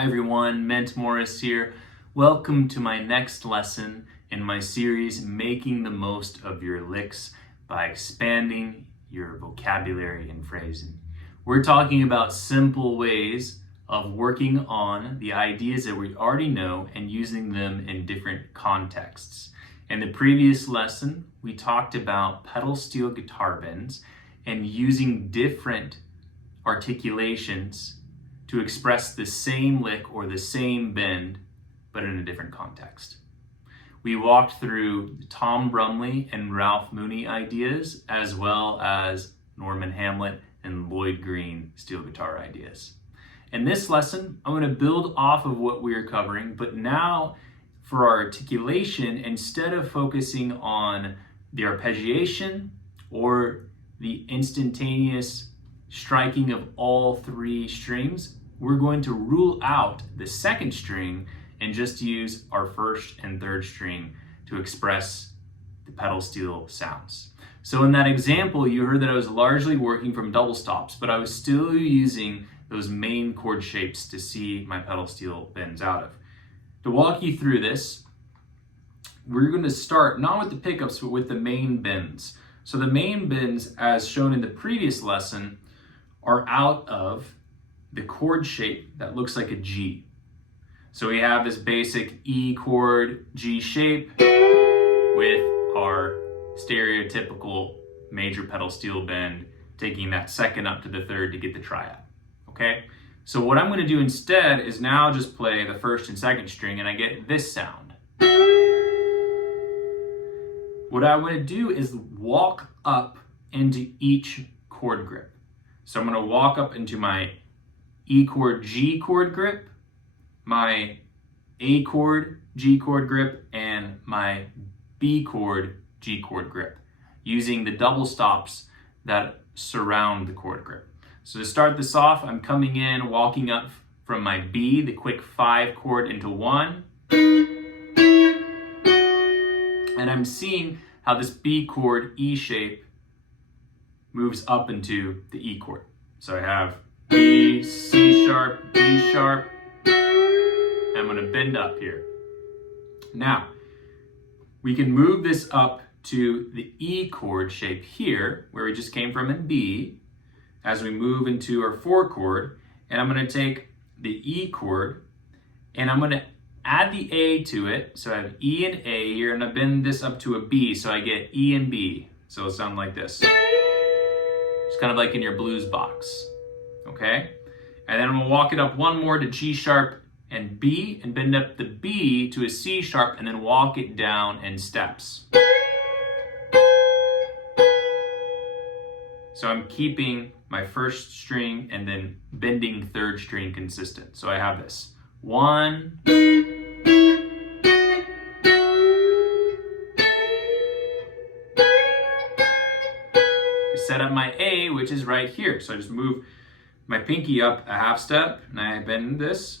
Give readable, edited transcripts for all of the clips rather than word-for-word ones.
Hi everyone, Ment here. Welcome to my next lesson in my series, Making the Most of Your Licks by Expanding Your Vocabulary and Phrasing. We're talking about simple ways of working on the ideas that we already know and using them in different contexts. In the previous lesson, we talked about pedal steel guitar bends and using different articulations to express the same lick or the same bend, but in a different context. We walked through Tom Brumley and Ralph Mooney ideas, as well as Norman Hamlet and Lloyd Green steel guitar ideas. In this lesson, I'm going to build off of what we are covering, but now for our articulation, instead of focusing on the arpeggiation or the instantaneous striking of all three strings, we're going to rule out the second string and just use our first and third string to express the pedal steel sounds. So in that example, you heard that I was largely working from double stops, but I was still using those main chord shapes to see my pedal steel bends out of. To walk you through this, we're going to start not with the pickups, but with the main bends. So the main bends, as shown in the previous lesson, are out of the chord shape that looks like a G. So we have this basic E chord G shape with our stereotypical major pedal steel bend, taking that second up to the third to get the triad. Okay? So what I'm going to do instead is now just play the first and second string and I get this sound. What I want to do is walk up into each chord grip. So I'm going to walk up into my E chord G chord grip, my A chord G chord grip, and my B chord G chord grip, using the double stops that surround the chord grip. So to start this off, I'm coming in, walking up from my B, the quick 5 chord, into 1. And I'm seeing how this B chord E shape moves up into the E chord. So I have B, C sharp, D sharp, and I'm going to bend up here. Now, we can move this up to the E chord shape here, where we just came from in B, as we move into our 4 chord, and I'm going to take the E chord, and I'm going to add the A to it, so I have E and A here, and I bend this up to a B, so I get E and B. So it'll sound like this. It's kind of like in your blues box. Okay? And then I'm going to walk it up one more to G sharp and B, and bend up the B to a C sharp, and then walk it down in steps. So I'm keeping my first string and then bending third string consistent. So I have this. 1, set up my A, which is right here. So I just move my pinky up a half step and I bend this.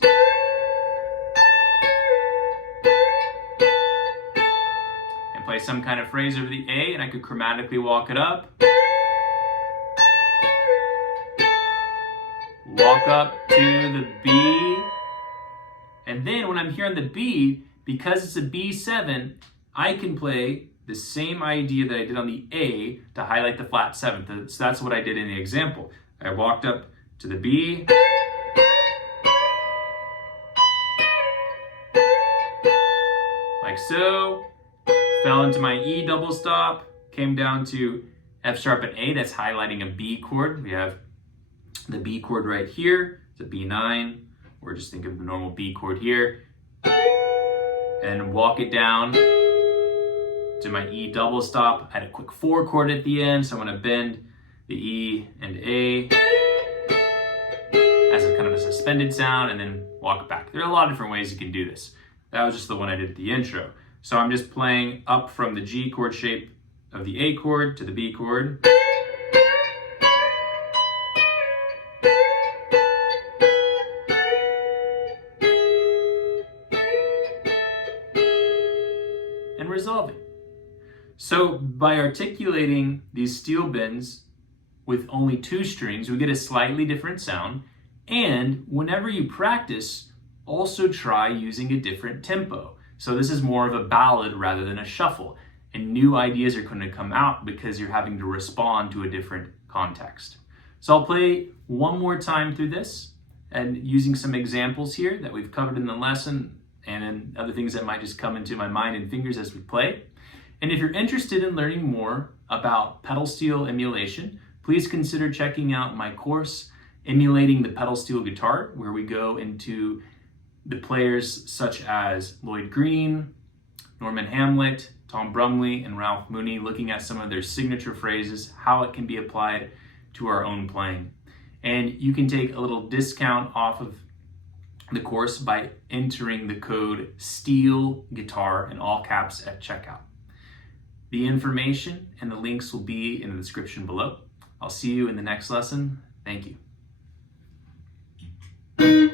And play some kind of phrase over the A, and I could chromatically walk it up. Walk up to the B. And then when I'm here on the B, because it's a B7, I can play the same idea that I did on the A to highlight the flat 7th. So that's what I did in the example. I walked up to the B, like so, fell into my E double stop, came down to F sharp and A, that's highlighting a B chord. We have the B chord right here, it's a B9, or just think of the normal B chord here, and walk it down to my E double stop. I had a quick 4 chord at the end, so I'm going to bend the E and A as a kind of a suspended sound, and then walk it back. There are a lot of different ways you can do this. That was just the one I did at the intro. So I'm just playing up from the G chord shape of the A chord to the B chord. And resolving. So by articulating these steel bends with only 2 strings, we get a slightly different sound. And whenever you practice, also try using a different tempo. So this is more of a ballad rather than a shuffle. And new ideas are going to come out because you're having to respond to a different context. So I'll play one more time through this and using some examples here that we've covered in the lesson and then other things that might just come into my mind and fingers as we play. And if you're interested in learning more about pedal steel emulation, please consider checking out my course, Emulating the Pedal Steel Guitar, where we go into the players such as Lloyd Green, Norman Hamlet, Tom Brumley, and Ralph Mooney, looking at some of their signature phrases, how it can be applied to our own playing. And you can take a little discount off of the course by entering the code STEEL GUITAR in all caps at checkout. The information and the links will be in the description below. I'll see you in the next lesson. Thank you.